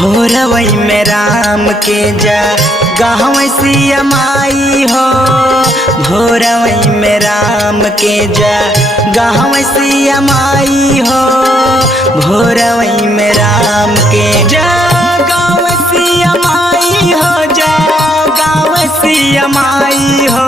भोरवई में राम के जा गाँव सिया माई हो। भोरवई में राम के जा गाँव सिया माई हो। भोरवई में राम के जा गाँव सिया माई हो। जा गाँव सिया माई हो।